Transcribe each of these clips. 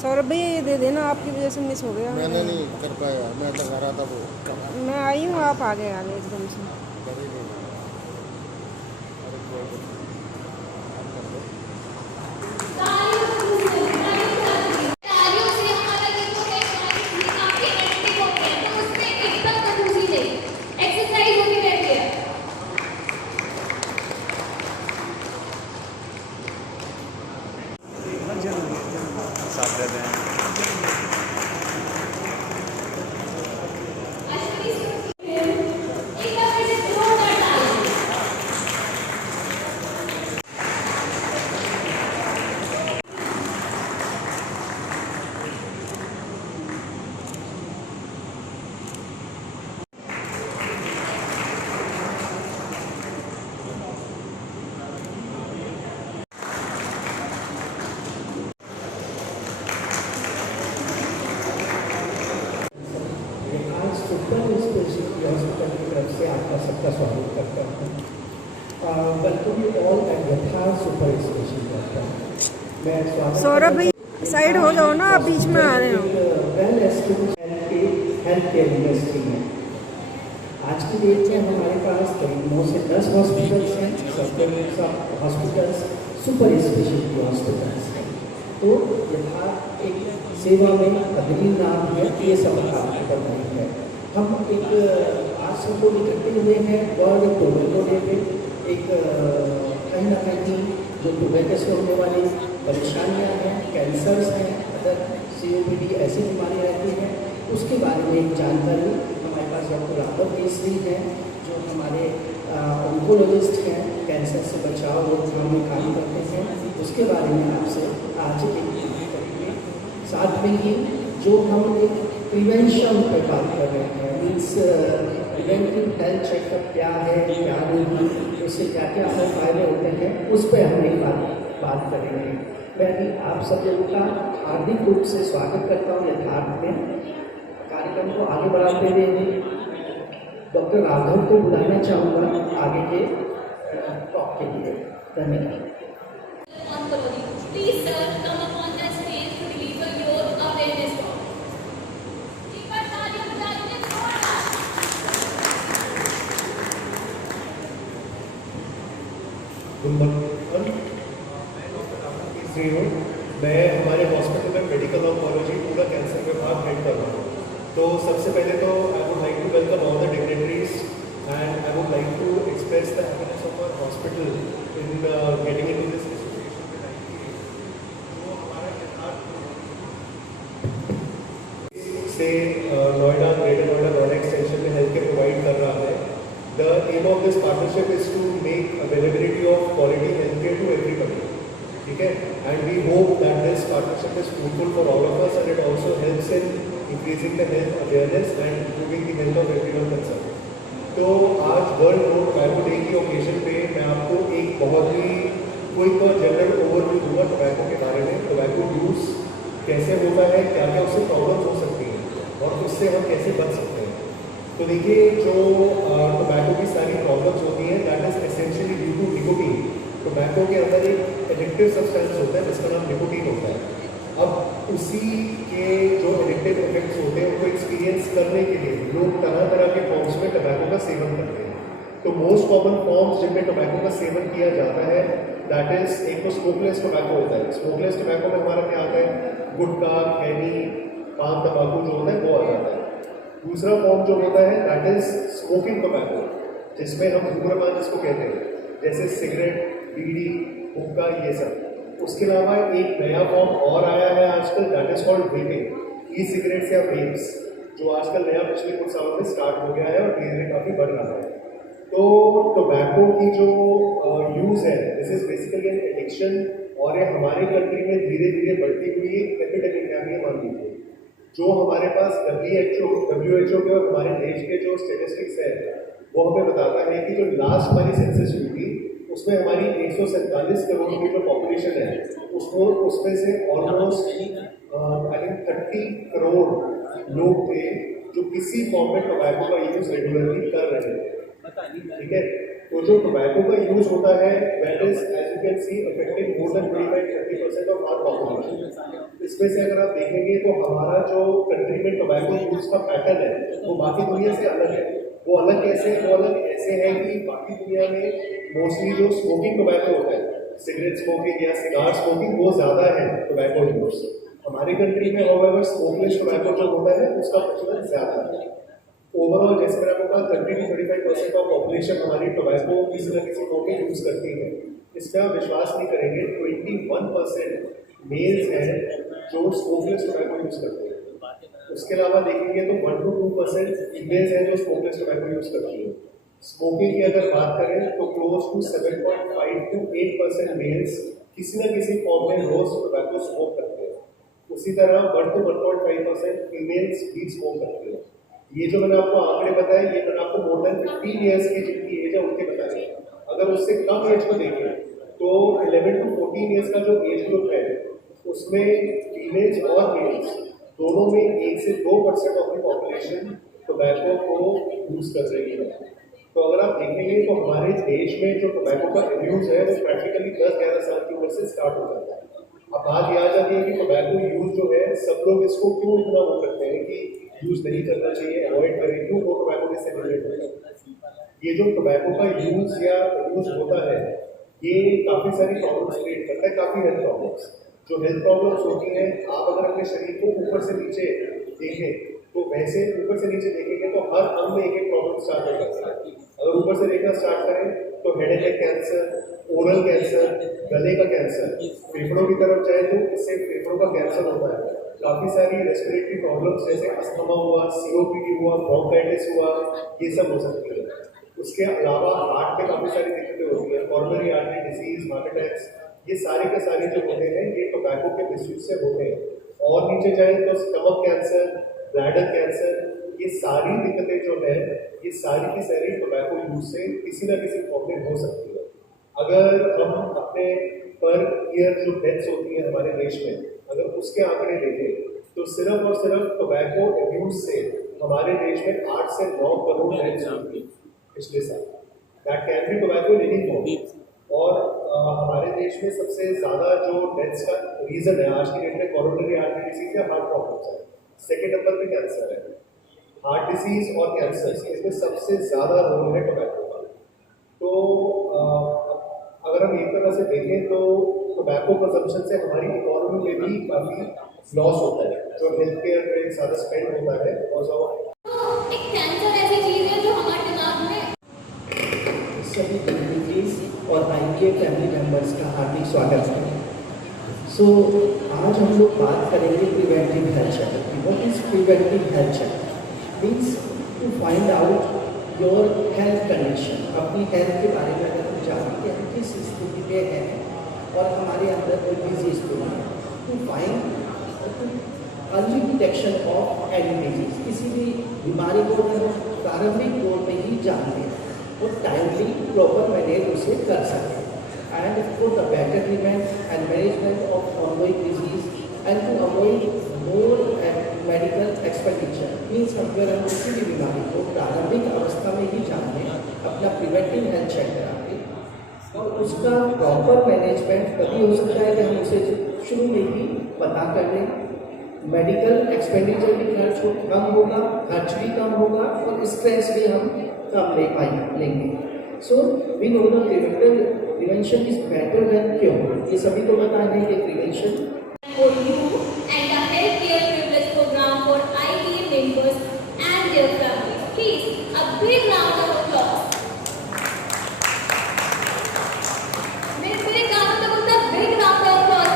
सौरभ भैया ये दे देना, आपकी वजह से मिस हो गया। मैंने नहीं कर पाया, मैं लगा रहा था वो। मैं आई हूँ, आप आ गए एकदम से। कर ही नहीं। अरे कोई नहीं, आप कर दो। साथ रहते हैं। सुपर स्पेशलिटी हॉस्पिटल की तरफ से आपका सबका स्वागत करता हूँ। वेलकम यू ऑल एट यथार्थ सुपर स्पेशलिटी हॉस्पिटल। मैं स्वागत सौरभ भैया साइड हो जाओ ना, आप बीच में आ रहे हो। Well established health care industry में आज की डेट में हमारे पास करीब 9 से 10 हॉस्पिटल्स हैं। सब हॉस्पिटल्स सुपर स्पेशलिटी हॉस्पिटल्स हैं। तो यथार्थ एक सेवा में बदली नाम है, ये सब काम कर रही है। हम एक आज सबको इकट्ठे हुए हैं वर्ल्ड टोबैको डे पे। एक कहीं ना कहीं जो टोबैको से होने वाली परेशानियां हैं, कैंसर्स हैं, अदर COPD ऐसी बीमारी रहती हैं, उसके बारे में एक जानकारी हमारे पास डॉक्टर राघव केसरी हैं, जो हमारे ऑन्कोलॉजिस्ट हैं, कैंसर से बचाव रोकथाम में काम करते हैं। उसके बारे में आपसे आज एक करेंगे। साथ में ही जो हम एक प्रिवेंशन पर बात कर रहे हैं, मीन्स प्रिवेंटिव हेल्थ चेकअप क्या है, क्या नहीं, उससे क्या क्या हमें फायदे होते हैं, उस पर हम एक बात करेंगे। मैं भी आप सब लोगों का हार्दिक रूप से स्वागत करता हूँ यथार्थ में। कार्यक्रम को आगे बढ़ाते हुए डॉक्टर राघव को बुलाना चाहूँगा आगे के टॉक के लिए। धन्यवाद। Please sir, come up on the stage to deliver your awareness talk. मैं हमारे हॉस्पिटल में मेडिकल ऑन्कोलॉजी पूरा कैंसर विभाग हेड कर रहा हूँ। तो सबसे पहले तो I would like to welcome all the dignitaries and I would like to express the happiness of our hospital in getting into this से नोएडा, ग्रेटर नोएडा नोएडा एक्सटेंशन में हेल्थ केयर प्रोवाइड कर रहा है। The aim of this partnership is to make availability of quality health care to everybody. ठीक है, and we hope that this partnership is fruitful for all of us and it also helps in increasing the health awareness and improving the health of everyone concern. तो आज world road tobacco day की occasion पे मैं आपको एक बहुत ही quick और जनरल ओवरव्यू दूंगा टोबैको के बारे में। टोबैको यूज कैसे होता है, क्या क्या उससे प्रॉब्लम हो सकती है और उससे हम कैसे बच सकते हैं। तो देखिए, जो टोबैको की सारी प्रॉब्लम्स होती हैं that is essentially due to nicotine. Tobacco के अंदर एक एडिक्टिव सब्सटेंस होता है जिसका नाम निकोटीन होता है। अब उसी के जो एडिक्टिव इफेक्ट्स होते हैं उनको एक्सपीरियंस करने के लिए लोग तरह तरह के फॉर्म्स में टोबैको का सेवन करते हैं। तो मोस्ट कॉमन फॉर्म्स जिनमें टोबैको का सेवन किया जाता है दैट इज, एक तो स्मोकलेस टोबैको होता है। स्मोकलेस टोबैको में हमारा क्या आता है, गुटखा, खैनी, पान तंबाकू जो होता है वो आ जाता है। दूसरा फॉर्म जो होता है दैट इज स्मोकिंग टोबैको, जिसमें हम धूम्रपान जिसको कहते हैं, जैसे सिगरेट, बीड़ी, हुक्का, ये सब। उसके अलावा एक नया फॉर्म और आया है आजकल that is called vaping. E cigarettes या वेप्स जो आजकल नया पिछले कुछ सालों में स्टार्ट हो गया है और धीरे धीरे काफ़ी बढ़ रहा है। तो टोबैको की जो यूज़ है this is basically an addiction और ये हमारे कंट्री में धीरे धीरे बढ़ती हुई एपिडेमिक है। मान लीजिए जो हमारे पास WHO के और हमारे देश के जो स्टेटिस्टिक्स है वो हमें बताता है कि जो लास्ट हमारी सेंसस हुई थी उसमें हमारी 147 करोड़ की जो पॉपुलेशन है उसमें से ऑलमोस्ट आई थिंक 30 करोड़ लोग थे जो किसी फॉर्म में टोबैको का यूज रेगुलरली कर रहे थे। ठीक है, तो जो टोबैको का यूज होता है that is as you can see affecting more than 25-30% of our population. इसमें से अगर आप देखेंगे तो हमारा जो कंट्री में टोबैको यूज का पैटर्न है वो बाकी दुनिया से अलग है। वो अलग कैसे है? वो अलग ऐसे है कि बाकी दुनिया में मोस्टली जो स्मोकिंग टोबैको होता है, सिगरेट स्मोकिंग या सिगार स्मोकिंग, वो ज़्यादा है टोबैको यूज। हमारी कंट्री में हाउएवर स्मोकलेस टोबैको जो होता है उसका प्रचलन ज़्यादा है। ओवरऑल जैसे मैंने आपको कहा 30-35% ऑफ पॉपुलेशन हमारी टोबैको किसी न किसी फॉर्म में यूज़ करती है। इसका आप विश्वास नहीं करेंगे 21% मेल्स हैं जो स्मोकलेस टोबैको यूज़ करते हैं। उसके अलावा देखेंगे तो 1-2% फीमेल्स हैं जो स्मोकलेस टोबैको यूज़ करती है। स्मोकिंग की अगर बात करें तो क्लोज टू 7.5-8% मेल्स किसी न किसी फॉर्म में रोज टोबैको स्मोक करते हैं। उसी तरह 1-1.5% फीमेल्स भी स्मोक करते हैं। ये जो मैंने आपको आंकड़े बताए ये मैंने आपको मोर देन 15 ईयर्स की जिनकी एज है उनके बताए। अगर उससे कम एज को देखें तो 11 to 14 ईयर्स का जो एज ग्रुप है उसमें फीमेल्स और मेल्स दोनों में 1 से 2% ऑफ द पॉपुलेशन टोबैको को यूज कर रही है। तो अगर आप देखेंगे तो हमारे देश में जो टोबैको का यूज है वो प्रैक्टिकली 10-11 साल की उम्र से स्टार्ट हो जाता है। अब बात यह आ जाती है कि टोबैको यूज जो है सब लोग इसको क्यों इतना वो करते हैं कि यूज नहीं करना चाहिए, अवॉइड करें, क्यों वो टोबैको के से रिलेट होता है। ये जो टोबैको का यूज या यूज होता है ये काफ़ी सारी प्रॉब्लम्स क्रिएट करता है, काफ़ी हेल्थ प्रॉब्लम्स। जो हेल्थ प्रॉब्लम्स होती हैं आप अगर अपने शरीर को ऊपर से नीचे देखें तो वैसे ऊपर से नीचे देखेंगे तो हर अंग में एक प्रॉब्लम स्टार्ट हो जाता है। अगर ऊपर से देखना स्टार्ट करें तो head and neck cancer, oral cancer, गले का कैंसर, फेफड़ों की तरफ जाए तो इससे फेफड़ों का कैंसर होता है। काफ़ी सारी रेस्पिरेटरी प्रॉब्लम्स जैसे अस्थमा हुआ, COPD हुआ, ब्रोंकाइटिस हुआ, ये सब हो सकती है। उसके अलावा हार्ट में काफ़ी सारी दिक्कतें होती हैं, coronary artery disease, heart attacks, ये सारे के सारे जो होते हैं ये टोबैको के मिसयूज से होते हैं। और नीचे जाए तो स्टमक कैंसर, ब्लैडर कैंसर, ये सारी दिक्कतें जो है ये सारी की सारी टोबैको यूज से किसी न किसी फॉर्म में हो सकती है। अगर हम अपने पर ईयर जो डेथ्स होती हैं हमारे देश में अगर उसके आंकड़े देखें तो सिर्फ और सिर्फ टोबैको अब्यूज से हमारे देश में 8 से 9 करोड़ डेथ्स हुई पिछले साल। That can be tobacco in any form. और हमारे देश में सबसे ज़्यादा जो डेथ्स का रीज़न है आज की डेट में कॉरोनरी आर्टरी डिजीज या हार्ट प्रॉब्लम्स है। सेकेंड नंबर पे कैंसर है। हार्ट डिजीज और कैंसर इसमें सबसे ज़्यादा रोल है टोबैको का। तो अगर हम एक तरह से देखें तो टोबैको कंजम्पशन से हमारी इकोनॉमी में भी काफ़ी लॉस होता है, जो हेल्थ केयर पे ज़्यादा स्पेंड होता है। और एक कैंसर ऐसी चीज है जो हमारे दिमाग में सभी डिग्रीज और IPA फैमिली मेम्बर्स का हार्दिक स्वागत है। सो आज हम लोग बात करेंगे preventive health checkup. What is preventive health checkup? Means to find out your health condition, अपनी हेल्थ के बारे में अगर हम जानते हैं किस स्थिति में है और हमारे अंदर कोई डिजीज तो नहीं है, to find early detection of any disease. किसी भी बीमारी को हम प्रारंभिक तौर पर ही जानते हैं और टाइमली प्रॉपर मैनेज उसे कर सकते हैं। And for the better treatment and management of ongoing disease and to avoid more medical expenditure means अगर हम किसी भी बीमारी को प्रारंभिक अवस्था में ही जानते हैं, अपना प्रिवेंटिव हेल्थ चेक कराते हैं और उसका प्रॉपर मैनेजमेंट तभी हो सकता है कि हम उसे शुरू में ही पता कर लें। मेडिकल एक्सपेंडिचर भी कम होगा, खर्च भी कम होगा और स्ट्रेस भी हम कम लेंगे। So we know the prevention is better than cure. ये सभी को पता है कि prevention for you and the healthcare privilege program for IPA members and their families. Please, a big round of applause. मेरे कानों तक उनका big round of applause.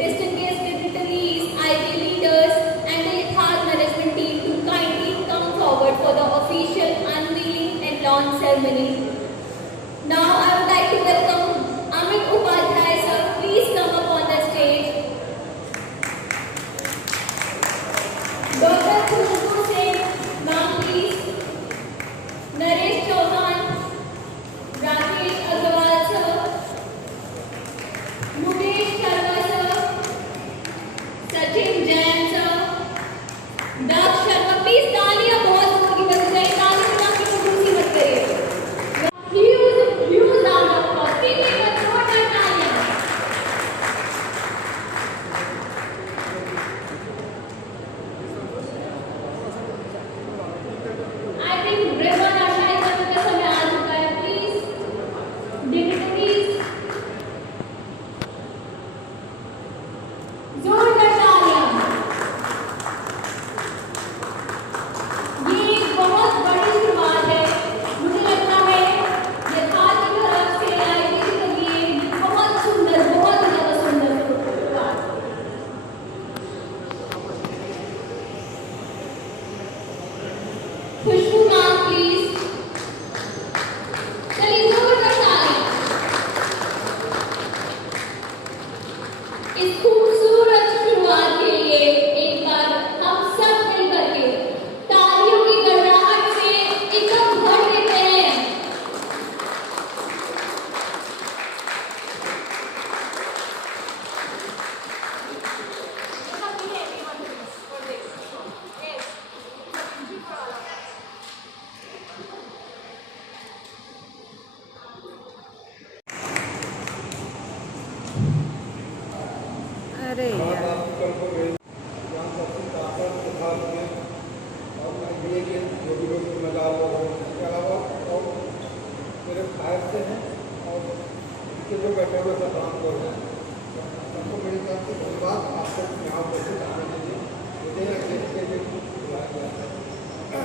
Distinguished dignitaries, IPA leaders, and the Yatharth management team to kindly come forward for the official unveiling and launch ceremony. Now, I would like to welcome Amit Upadhyay sir. Please come up on the stage. Dr. Khusbu Singh, ma'am please. Naresh Chauhan, Rakesh Agarwal sir, Mukesh Sharma sir, Sachin Jain sir, Daksh Sharma. Please तालियां बहुत जोर की बज जाए, तालियों की कुर्सी मत करिए. Huge think River Ashai करने का समय आ चुका है. Please, dignitaries. जोरदार तालियां. ये एक बहुत बड़ी शुरुआत है. मुझे लगता है यथार्थ की तरफ से आएगी तो ये बहुत सुंदर, बहुत ही ज़्यादा सुंदर शुरुआत. खुशबू नाम प्लीज. चलिए जोरदार तालियां. इस खूबसूरत शुरुआत के लिए एक बार हम सब मिलकर के तालियों की गड़गड़ाहट से एकदम भर देते हैं. अरे यार मेरे फायर से हैं और इनके जो बैठे हुए सब काम कर रहे हैं सबको मेरी तरफ से धन्यवाद. आपको यहाँ उपस्थित आने के लिए मुझे इसके लिए बुलाया गया है.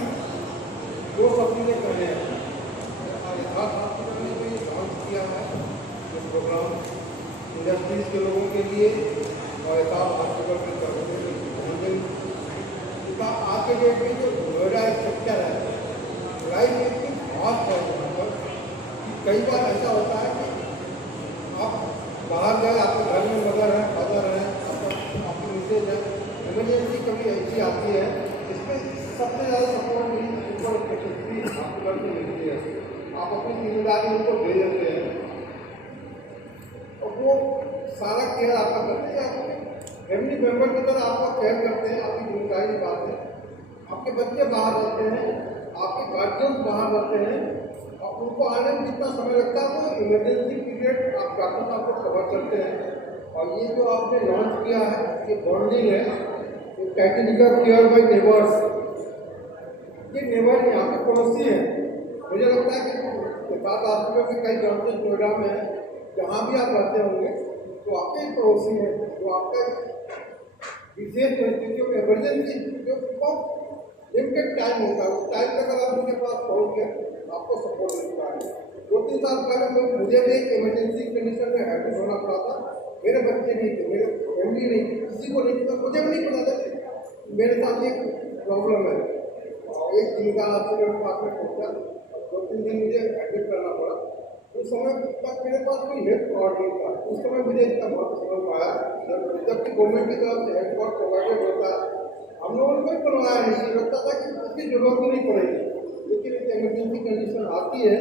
दो सपने करने हैं. यथार्थ हॉस्पिटल ने भी लॉन्च किया है ये प्रोग्राम इंडस्ट्रीज के लोगों के लिए और यथार्थ हॉस्पिटल के तरफ से. आज के डेट में जो नोएडा एक सेक्टर है लाइफ इतनी फास्ट है वहाँ पर कि कई बार ऐसा होता है कि आप बाहर गए, आपके घर में मदर है, फादर है, आपकी मिसेज है, इमरजेंसी कभी ऐसी आती है इसमें सबसे ज़्यादा सपोर्ट मिली हॉस्पिटल में मिलती है. आप अपनी जिम्मेदारी उनको दे देते हैं और वो सारा केयर आपका करते हैं. आपके फैमिली मेम्बर की तरह आपका केयर करते हैं. आपकी जिम्मेदारी बात है. आपके बच्चे बाहर रहते हैं, आपके गार्जियन बाहर रहते हैं और उनको आने में जितना समय लगता है वो इमरजेंसी पीरियड आप डॉक्टर साहब को कवर करते हैं. और ये जो आपने लॉन्च किया है ये बॉन्डिंग है, ये कैटेगरी केयर बाई नेबर्स. ये नेबर यहाँ पे पड़ोसी हैं. मुझे लगता है कि बात हॉस्पिटल के कई ब्रांचेस नोएडा में है, जहाँ भी आप रहते होंगे तो आपके ही पड़ोसी हैं जो आपका विशेष परिस्थितियों में इमरजेंसी जो बहुत लिमिटेड टाइम होता है उस टाइम तक अगर आप उनके पास पहुँच गए आपको सपोर्ट मिलता है. 2-3 साल पहले मुझे भी एक इमरजेंसी कंडीशन में एडमिट होना पड़ा था. मेरे बच्चे नहीं थे, मेरे फैमिली नहीं थी, किसी को नहीं था, मुझे भी नहीं पता था मेरे साथ एक प्रॉब्लम है. और एक जिंदा हॉस्पिटल के पास में पहुँचा, 2-3 दिन मुझे एडमिट करना पड़ा. उस समय तक मेरे पास कोई हेल्थ कार्ड नहीं था. उस समय मुझे इसका बहुत समझ पाया जबकि गवर्नमेंट की तरफ से हेल्थ कार्ड प्रोवाइडेड होता है. हम लोगों ने कोई बनवाया नहीं. ये लगता था कि उसकी जरूरत ही नहीं पड़ेगी, लेकिन एक इमरजेंसी कंडीशन आती है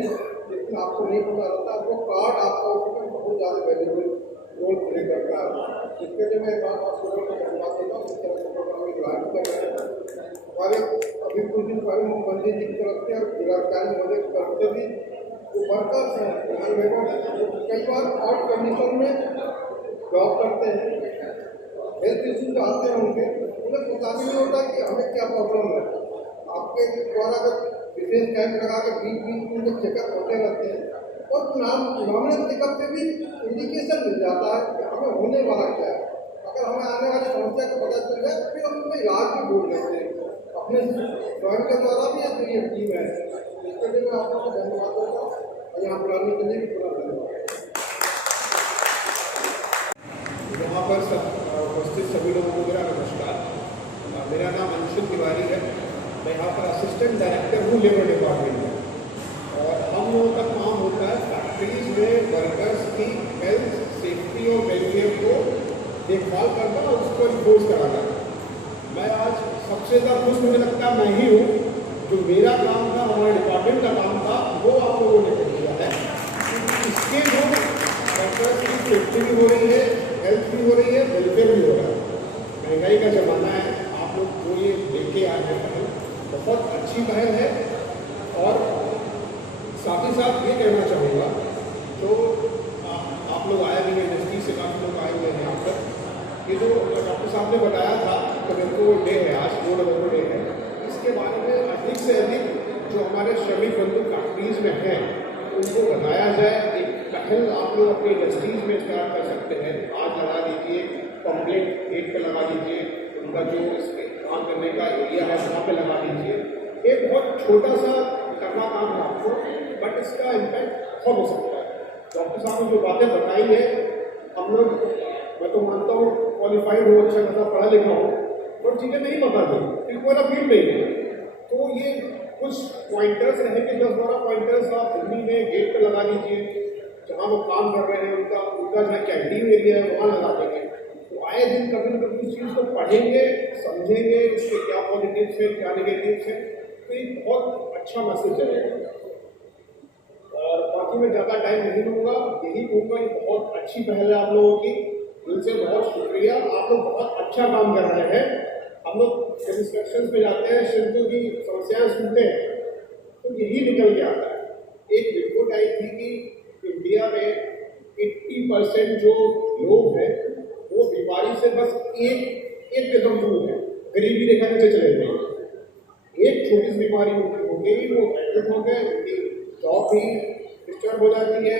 लेकिन आपको नहीं पता रहता. वो कार्ड आपका उसमें बहुत ज़्यादा वैल्यूबल रोल प्ले करता है. इसके लिए मैं बात हॉस्पिटल को धन्यवाद देता हूँ. इस तरह से प्रोग्राम में लॉन्च कर रहे हैं. हमारे अभी कुछ दिन पहले मुख्यमंत्री जी की तरफ से और जिलाधिकारी महोदय की तरफ से भी जो वर्कर्स हैं कई बार आउट कंडीशन में जॉब करते हैं, हेल्थ इश्यूज आते हैं उनके, उन्हें पता नहीं होता कि हमें क्या प्रॉब्लम है. आपके द्वारा अगर विशेष कैंप लगा के बीच में उनके चेकअप होते रहते हैं और नॉर्मल चेकअप पे भी इंडिकेशन मिल जाता है कि हमें होने वाला क्या है. अगर हमें आने वाली समस्या को पता चल जाए फिर हम उनका इलाज भी ढूंढ लेते हैं. अपने स्वयं के द्वारा भी एक पूरी टीम है. इसके लिए मैं आपको धन्यवाद देता हूँ और यहाँ बुलाने के लिए भी पूरा धन्यवाद. यहाँ पर उपस्थित सभी लोगों को मेरा नमस्कार. मेरा नाम अंशुल तिवारी है. मैं यहाँ पर असिस्टेंट डायरेक्टर हूँ लेबर डिपार्टमेंट में. और हम लोगों का काम होता है फैक्ट्रीज में वर्कर्स की हेल्थ, सेफ्टी और वेलफेयर को देखभाल करना और उसको इन्फोर्स कराना. मैं आज सबसे ज़्यादा खुश मुझे लगता है मैं ही हूँ. जो मेरा काम था, हमारे डिपार्टमेंट का काम था, वो आप लोगों ने कर दिया है. इसके जो वर्कर्स की सेफ्टी भी हो रही है, हेल्थ भी हो रही है, वेलफेयर भी हो रहा है. महंगाई का ज़माना है, आप लोग को ये लेके आए हैं पहल, बहुत अच्छी पहल है. और साथ ही साथ ये कहना चाहूँगा जो आप लोग आए भी हैं, इंडस्ट्री से काफ़ी लोग आए हुए हैं यहाँ पर. ये जो डॉक्टर साहब ने बताया था कि मेरे को डे है आज 2 नवंबर डे है, इसके बारे में अधिक से अधिक जो हमारे हमारे श्रमिक बंधु फैक्ट्रीज में हैं उनको बताया जाए। एक पहल आप लोग अपनी इंडस्ट्रीज में स्टार्ट कर सकते हैं। आज लगा दीजिए, पम्पलेट गेट पे लगा दीजिए, उनका जो इसमें काम करने का एरिया है वहाँ पे लगा दीजिए। एक बहुत छोटा सा करना काम है आपको, बट इसका इम्पैक्ट बहुत हो सकता है। डॉक्टर साहब ने जो बातें बताई है, हम लोग, मैं तो मानता हूँ क्वालिफाइड हो, अच्छा खासा पढ़ा लिखा हो, और चीज़ें नहीं बता दी क्योंकि मेरा फील्ड नहीं है। तो ये कुछ पॉइंटर्स रहेंगे, 10-12 पॉइंटर्स आप दिल्ली में गेट पे लगा दीजिए, जहाँ वो काम कर रहे हैं उनका जहाँ कैंटीन एरिया है वहाँ लगा देंगे। तो आए दिन कभी न कभी इस चीज़ को पढ़ेंगे, समझेंगे, उसके क्या पॉजिटिव्स हैं क्या नेगेटिव्स हैं, तो एक बहुत अच्छा मैसेज रहेगा। और बाकी मैं ज़्यादा टाइम नहीं लूँगा, यही कहूँगा कि बहुत अच्छी पहल है आप लोगों की, दिल से बहुत शुक्रिया। आप लोग बहुत अच्छा काम कर रहे हैं। हम लोग जब इंस्ट्रक्शंस पे जाते हैं, शिल्पी की समस्याएं सुनते हैं, तो यही निकल के आता है। एक रिपोर्ट आई थी कि इंडिया में 80% जो लोग हैं वो बीमारी से बस एक कदम दूर है, गरीबी रेखा नीचे चले गए। एक छोटी सी बीमारी हो गई, वो एडमिट हो गए, उनकी जॉब भी डिस्टर्ब हो जाती है,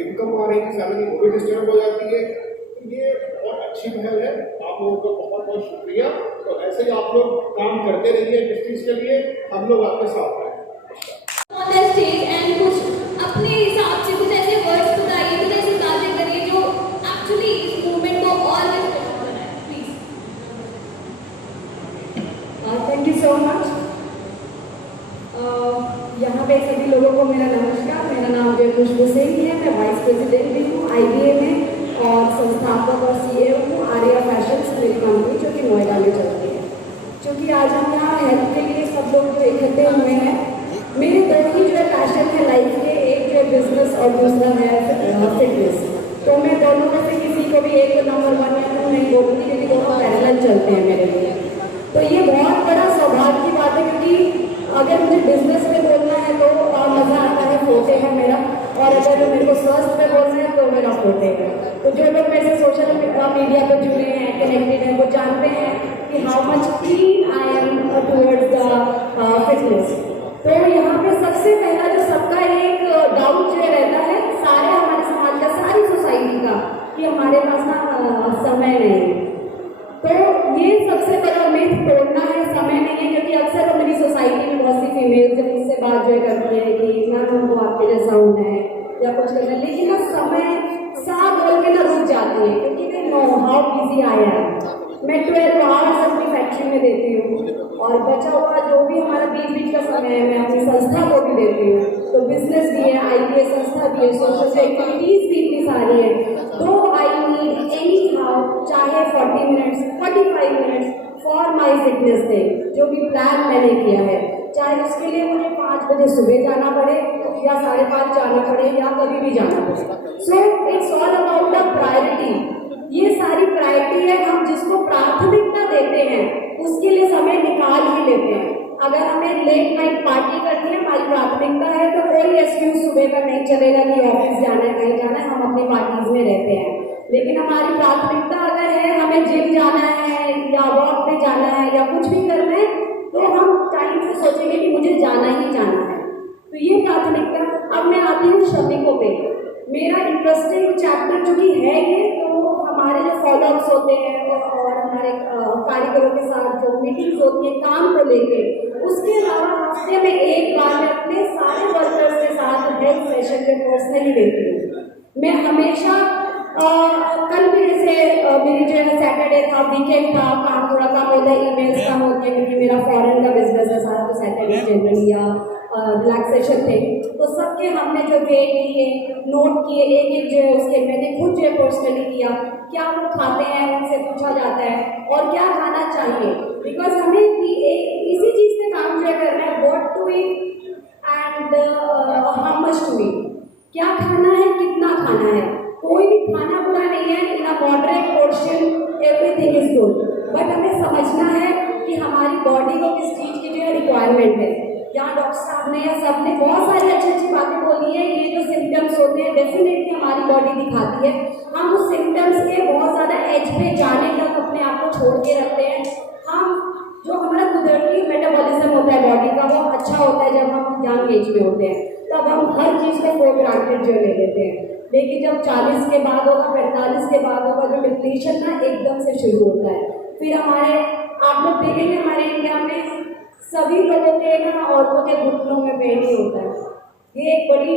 इनकम आ रही है, सैलरी वो भी डिस्टर्ब हो जाती है। तो ये बहुत अच्छी पहल है, आप लोगों का बहुत बहुत शुक्रिया। तो ऐसे ही आप लोग काम करते रहिए इंडस्ट्रीज के लिए, हम लोग आपके साथ हैं। On the stage and कुछ अपने हिसाब से कुछ ऐसे वर्ड्स बताइए, कुछ ऐसी बातें करिए जो एक्चुअली इस मूवमेंट को और भी स्पेशल बनाए, please. Thank you so much. यहाँ पे सभी लोगों को मेरा नमस्कार। मेरा नाम जो खुशबू सिंह है, मैं वाइस प्रेसिडेंट भी हूँ IBA में और संस्थापक और CEO हूँ आर्या फैशंस, मेरी कंपनी जो कि नोएडा में चलती है। क्योंकि आज हम यहाँ हेल्थ के लिए सब लोग इकट्ठे हुए हैं। मेरे दोनों ही जो पैशन है लाइफ के, एक जो बिजनेस और दूसरा है फिटनेस। तो मैं दोनों में से किसी को भी एक नंबर 1 या 2 नहीं बोलूँगी, क्योंकि दोनों पैरेलल चलते हैं मेरे लिए। तो ये बहुत बड़ा सौभाग्य की बात है, क्योंकि अगर मुझे बिजनेस में बोलना है तो मज़ा आता है, फोटे है मेरा, और अगर मेरे को स्वास्थ्य में बोलना है तो मेरा फोटे है। तो जो लोग मेरे से सोशल मीडिया पर जुड़े हैं, कनेक्टेड हैं, वो जानते हैं कि हाउ मच कीन I am towards the fitness. तो यहाँ पे सबसे पहला जो सबका एक डाउट जो रहता है सारे हमारे समाज का, सारी सोसाइटी का, कि हमारे पास ना समय नहीं है। तो ये सबसे बड़ा मिथ तोड़ना है, समय नहीं है। क्योंकि अक्सर तो मेरी सोसाइटी में बहुत सी फीमेल जब मुझसे बात जो करती है कि ना हमको आपके जैसा होना है या कुछ करना है, लेकिन ना समय साफ बोल के ना रुक जाती है, क्योंकि they know how busy I am. मैं 12 आवर्स अपनी फैक्ट्री में देती हूँ, और बचा हुआ जो भी हमारा बीच का समय है मैं अपनी संस्था को भी देती हूँ। तो बिजनेस भी है, IBA संस्था भी है, सोशल एक्टिविटीज भी इतनी सारी है। तो आई नीड एनी हाउ, चाहे 40 minutes 45 minutes for my fitness day, जो भी प्लान मैंने किया है, चाहे उसके लिए मुझे 5 बजे सुबह जाना पड़े या 5:30 जाना पड़े या कभी भी जाना पड़े। So it's all about the priority. ये सारी प्रायोरिटी है, हम जिसको प्राथमिकता देते हैं उसके लिए समय निकाल ही लेते हैं। अगर हमें लेट नाइट पार्टी करनी है, हमारी प्राथमिकता है, तो कोई एक्सक्यूज सुबह का नहीं चलेगा कि ऑफिस जाना है, कहीं जाना है, हम अपनी पार्टीज में रहते हैं। लेकिन हमारी प्राथमिकता अगर है हमें जिम जाना है या वॉक पे जाना है या कुछ भी करना है, तो हम टाइम से सोचेंगे कि मुझे जाना ही जाना है। तो ये प्राथमिकता। अब मैं आती हूँ श्रमिकों पे। मेरा इंटरेस्टिंग चैप्टर चूंकि है ये, तो हमारे जो फॉलोअप्स होते हैं और हमारे कारीगरों के साथ जो मीटिंग्स होती है काम को लेके, उसके अलावा हफ्ते में एक बार मैं अपने सारे वर्कर्स के साथ हेल्थ सेशन पे पर्सनली लेती हूँ। मैं हमेशा कल भी जैसे मेरी जो है सैटरडे था, वीकेंड था, काम थोड़ा कम होता है, ईमेल्स कम होते हैं, क्योंकि मेरा फॉरेन का बिजनेस है सारा, तो सैटरडे जनरली या रिलैक्सेशन थे, तो सबके हमने जो वेट लिए, नोट किए, एक जो है उसके मैंने खुद जो है पर्सनली किया, क्या वो खाते हैं उनसे पूछा जाता है, और क्या खाना चाहिए, बिकॉज हमें इसी चीज़ से काम जो है करना है, what to eat and how much to eat, क्या खाना है, कितना खाना है। कोई भी खाना बुरा नहीं है, in a moderate portion everything is good, but हमें समझना है कि हमारी बॉडी को किस चीज़ की जो है रिक्वायरमेंट है। यहाँ डॉक्टर साहब ने या सब ने बहुत सारी अच्छी अच्छी बातें बोली है। ये जो सिम्टम्स होते हैं डेफिनेटली हमारी बॉडी दिखाती है। हम उस सिम्टम्स के बहुत ज़्यादा एज पे जाने तक अपने आप को छोड़ के रखते हैं। हम जो हमारा कुदरती मेटाबॉलिज्म होता है बॉडी का, वो अच्छा होता है जब हम यंग एज में होते हैं, तब हम हर चीज़ को फॉर ग्रांटेड जो ले लेते हैं। लेकिन जब 40 के बाद होगा, 45 के बाद होगा, जो डिप्लीशन ना एकदम से शुरू होता है। फिर हमारे आप लोग देखेंगे हमारे इंडिया में सभी लोगों के ना औरतों के घुटनों में पेन ही होता है। ये एक बड़ी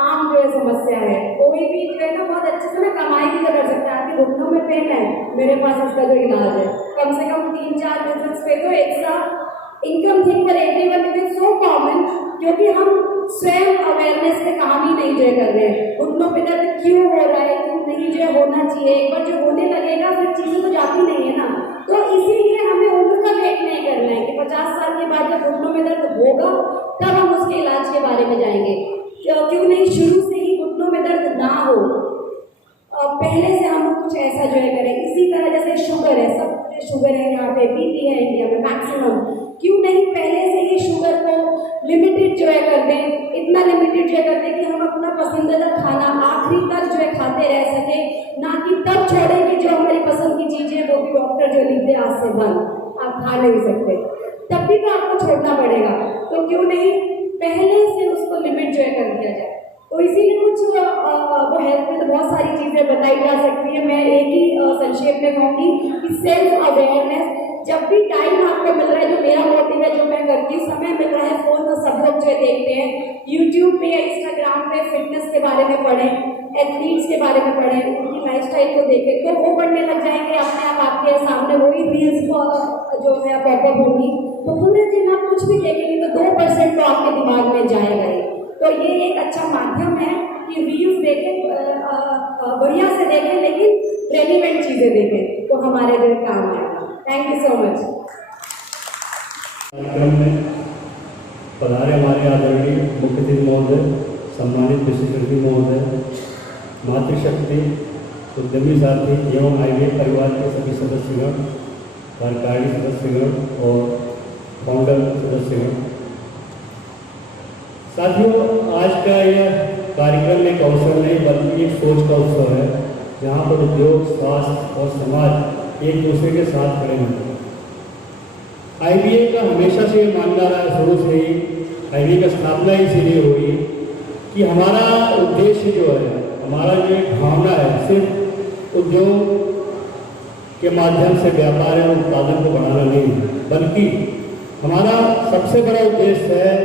आम जो है समस्या है। कोई भी जो है ना बहुत अच्छे से ना कमाई भी कर सकता है, आपके घुटनों में पेन है, मेरे पास इसका जो इलाज है। कम से कम 3-4 बिजनेस पे तो extra income thing for everyone is so common, क्योंकि हम स्वयं अवेयरनेस पे काम ही नहीं जो कर रहे हैं। घुटनों पे दर्द क्यों हो रहा है, क्यों नहीं जो होना चाहिए, एक बार जो होने लगेगा फिर चीज़ें तो जाती नहीं है ना। तो इसीलिए हमें उम्र का वेट नहीं करना है कि 50 साल के बाद जब घुटनों में दर्द होगा तब हम उसके इलाज के बारे में जाएंगे। क्यों नहीं शुरू से ही घुटनों में दर्द ना हो, पहले से हम कुछ ऐसा जो है करें। इसी तरह जैसे शुगर है, सब शुगर है यहाँ पे, बीपी है इंडिया में मैक्सिमम, क्यों नहीं पहले से ही शुगर को लिमिटेड जो है कर दें, इतना लिमिटेड जो है कर दें कि हम अपना पसंदीदा खाना आखिरी तक जो है खाते रह सके, ना कि तब छोड़ें कि जो हमारी पसंद की चीज़ है वो भी डॉक्टर जो लिख दे आज से बंद, आप खा नहीं सकते, तब भी तो आपको छोड़ना पड़ेगा। तो क्यों नहीं पहले से उसको लिमिट जो है कर दिया जाए। तो इसीलिए कुछ वो हेल्थ में तो बहुत सारी चीज़ें बताई जा सकती है। मैं एक ही संक्षेप में कहूँगी कि सेल्फ अवेयरनेस, जब भी टाइम आपको मिल रहा है, जो मेरा मोटिव है, जो मैं करती हूँ, समय मिल रहा है, फोन तो सब लोग जो देखते हैं, यूट्यूब पे या इंस्टाग्राम पे फिटनेस के बारे में पढ़ें, एथलीट्स के बारे में पढ़ें, उनकी लाइफस्टाइल को देखें, तो वो पढ़ने लग जाएंगे अपने आप आपके सामने वही रील्स को जो है पॉपअप होगी। तो पूरे दिन आप कुछ भी देखेंगे तो 2% तो आपके दिमाग में जाएगा ही। तो ये एक अच्छा माध्यम है कि रील्स देखें, बढ़िया से देखें, लेकिन रेलिवेंट चीज़ें देखें, तो हमारे लिए काम आएगा। Thank you so much. कार्यक्रम में पधारे हमारे आदरणीय मुख्य अतिथि महोदय, सम्मानित विशिष्ट अतिथि महोदय, मातृशक्ति, उद्यमी साथी एवं IVF परिवार के सभी सदस्यगण, कार्यकारिणी सदस्यगण और फाउंडर सदस्यगण। साथियों, आज का यह कार्यक्रम एक अवसर नहीं बल्कि एक सोच का उत्सव है, जहाँ पर उद्योग, स्वास्थ्य और समाज एक दूसरे के साथ खड़े होते हैं। IVF का हमेशा से मानना रहा है, शुरू से ही IVF की स्थापना इसीलिए हुई कि हमारा उद्देश्य जो है, हमारा जो एक भावना है, सिर्फ उद्योग के माध्यम से व्यापार और उत्पादन को बढ़ाना नहीं, बल्कि हमारा सबसे बड़ा उद्देश्य है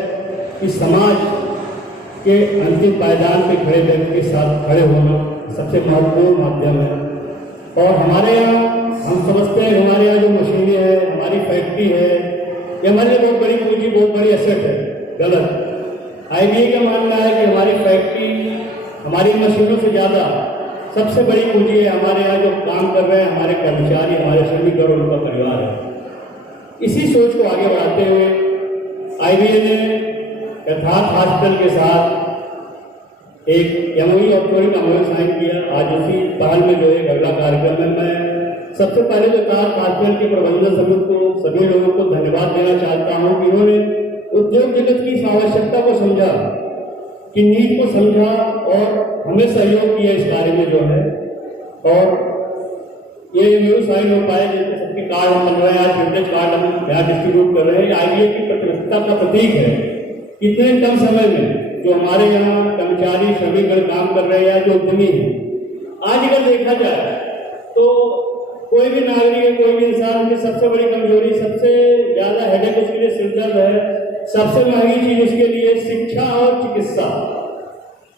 कि समाज के अंतिम पायदान पे खड़े व्यक्ति के साथ खड़े होना सबसे महत्वपूर्ण माध्यम है। और हमारे यहाँ हम समझते हैं हमारे यहाँ जो मशीनें है, हमारी फैक्ट्री है, ये हमारे लिए बहुत बड़ी पूंजी, बहुत बड़ी एसेट है। गलत। IVF का मानना है कि हमारी फैक्ट्री, हमारी मशीनों से ज़्यादा सबसे बड़ी पूंजी है हमारे यहाँ जो काम कर रहे हैं, हमारे कर्मचारी, हमारे श्रमिक और उनका परिवार है। इसी सोच को आगे बढ़ाते हुए IVF ने यथार्थ हॉस्पिटल के साथ एक MOU औपचारिक MOU साइन किया। आज उसी पहल में जो है अगला कार्यक्रम में मैं सबसे पहले जो यथार्थ हॉस्पिटल के प्रबंधन समिति को, सभी लोगों को धन्यवाद देना चाहता हूँ कि उन्होंने उद्योग जगत की इस आवश्यकता को समझा, कि नीड को समझा और हमें सहयोग किया इस कार्य में जो है। और ये MOU साइन हो पाए, जैसे सबके कार्ड बन रहे हैं, आज फिटनेस कार्ड हम यहाँ डिस्ट्रीब्यूट कर रहे हैं। IVF की प्रतिबद्धता का प्रतीक है। इतने कम समय में जो हमारे यहाँ कर्मचारी, श्रमिकगण काम कर रहे हैं, जो उद्यमी हैं, आज अगर देखा जाए तो कोई भी नागरिक है, कोई भी इंसान की सबसे बड़ी कमजोरी, सबसे ज़्यादा हेडेक उसके लिए सिरदर्द है, सबसे महंगी चीज उसके लिए शिक्षा और चिकित्सा।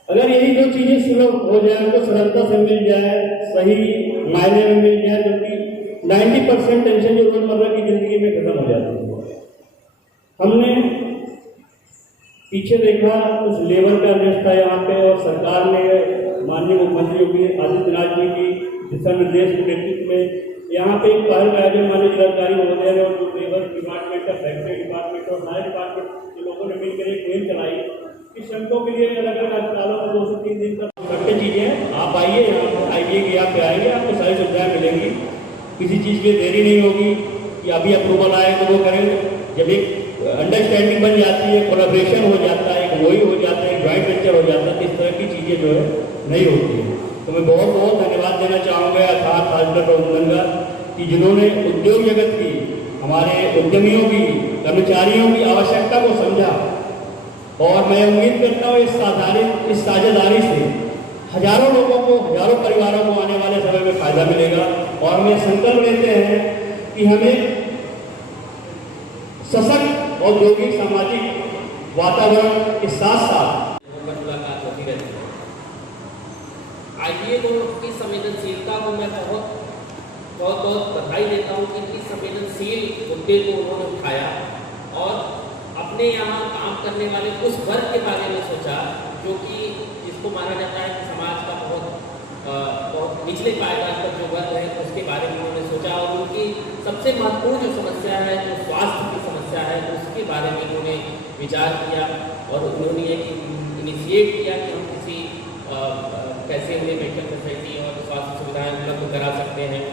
अगर यही दो चीजें सुलभ हो जाए, तो सरलता से मिल जाए, सही मायने में मिल जाए, तो 90% टेंशन जो रोजमर्रा की जिंदगी में खत्म हो जाती है। हमने पीछे देखा कुछ लेबर का लिस्ट था यहाँ पे, और सरकार ने माननीय मुख्यमंत्री योगी आदित्यनाथ जी की दिशा निर्देश के नेतृत्व में यहाँ पे एक पहल का आयोजन माननीय जिलाधिकारी महोदय ने और जो लेबर डिपार्टमेंट का, फैक्ट्री डिपार्टमेंट और सारे डिपार्टमेंट के लोगों ने मिलकर एक मुहिम चलाई कि श्रमिकों के लिए अलग अलग अस्पतालों में 2 से 3 दिन तक करते चीज़ें, आप आइए यहाँ IVF यहाँ पे आइए, आपको सारी सुविधाएँ मिलेंगी, किसी चीज़ की देरी नहीं होगी कि अभी अप्रूवल आए तो वो करेंगे। जब एक अंडरस्टैंडिंग बन जाती है, कोलैबोरेशन हो जाता है, एक वही हो जाता है, जॉइंट वेंचर हो जाता है, इस तरह की चीज़ें जो है नहीं होती है। तो मैं बहुत बहुत धन्यवाद देना चाहूँगा यथार्थ हॉस्पिटल प्रबंधन का, कि जिन्होंने उद्योग जगत की, हमारे उद्यमियों की, कर्मचारियों की आवश्यकता को समझा और मैं उम्मीद करता हूँ इस साझेदारी से हजारों लोगों को, हजारों परिवारों को आने वाले समय में फायदा मिलेगा। और हम ये संकल्प लेते हैं कि हमें सशक्त औद्योगिक सामाजिक वातावरण के साथ साथ मुलाकात होती रहती है। आईबीए की संवेदनशीलता को मैं बहुत बधाई देता हूँ कि इस संवेदनशील मुद्दे को उन्होंने उठाया और अपने यहाँ काम करने वाले उस वर्ग के बारे में सोचा जो कि जिसको माना जाता है कि समाज का बहुत निचले पायदान पर जो वर्ग है उसके बारे में उन्होंने सोचा और उनकी सबसे महत्वपूर्ण जो समस्या है, जो स्वास्थ्य की समस्या है, उसके बारे में उन्होंने विचार किया और उन्होंने ये इनिशिएट किया कि हम किसी कैसे उन्हें मेडिकल फैसिलिटी और स्वास्थ्य सुविधाएं उपलब्ध करा सकते हैं।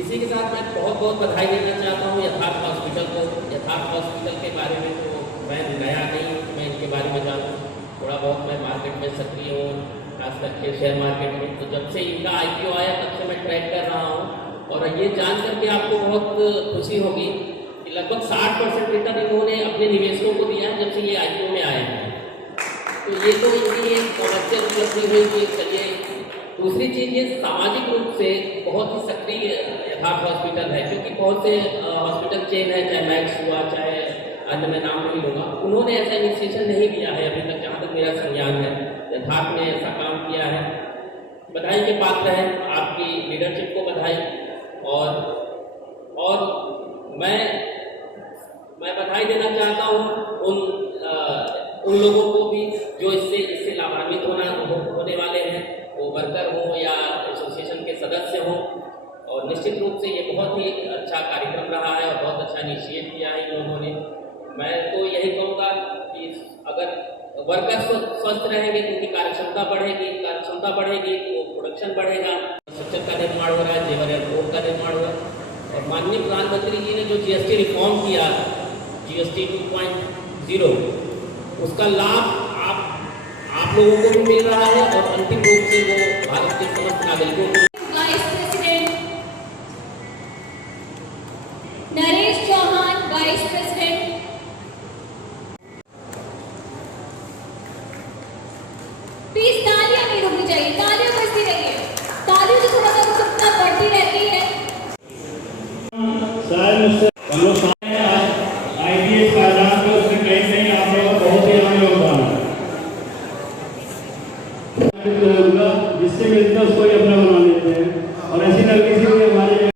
इसी के साथ मैं बहुत बधाई देना चाहता हूँ यथार्थ हॉस्पिटल को। यथार्थ हॉस्पिटल के बारे में तो मैं नया नहीं, मैं इनके बारे में जानूँ, थोड़ा बहुत मैं मार्केट में सक्रिय हूँ, खास करके शेयर मार्केट में। तो जब से इनका IPO आया तब से मैं ट्रैक कर रहा हूँ और ये जान करके आपको बहुत खुशी होगी कि लगभग 60% रिटर्न इन्होंने अपने निवेशकों को दिया है जब से ये IPO में आए हैं। तो ये तो इनकी एक कमर्शियल उपलब्धि हुई कि चलिए। दूसरी चीज़ ये सामाजिक रूप से बहुत ही सक्रिय यथार्थ हॉस्पिटल है, क्योंकि बहुत से हॉस्पिटल चेन है, चाहे मैक्स हुआ चाहे अन्य में नाम नहीं लूँगा, उन्होंने ऐसा इनिशिएशन नहीं लिया है अभी तक जहाँ तक मेरा संज्ञान है। यथार्थ ने ऐसा काम किया है, बधाई के पात्र है, आपकी लीडरशिप को बधाई। और मैं बधाई देना चाहता हूँ उन लोगों को भी जो इससे लाभान्वित होने वाले हैं, वो वर्कर हो या एसोसिएशन के सदस्य हों। और निश्चित रूप से ये बहुत ही अच्छा कार्यक्रम रहा है और बहुत अच्छा इनिशिएट किया है इन लोगों ने। मैं तो यही कहूँगा कि अगर वर्कर स्वस्थ रहेंगे तो उनकी कार्यक्षमता बढ़ेगी तो प्रोडक्शन बढ़ेगा। स्ट्रक्चर का निर्माण हो रहा है, जेवर एयरपोर्ट का निर्माण हो रहा है और माननीय प्रधानमंत्री जी ने जो GST रिफॉर्म किया, GST 2.0, उसका लाभ आप लोगों को भी मिल रहा है और अंतिम रूप से वो भारत के समस्त नागरिकों को। Vice president Naresh Chauhan, vice president. Please तालियां नहीं रुकनी चाहिए, तालियां बजती रहिए। तालियों से थोड़ा सा उत्सुकता बढ़ती रहती है। शायद मुझसे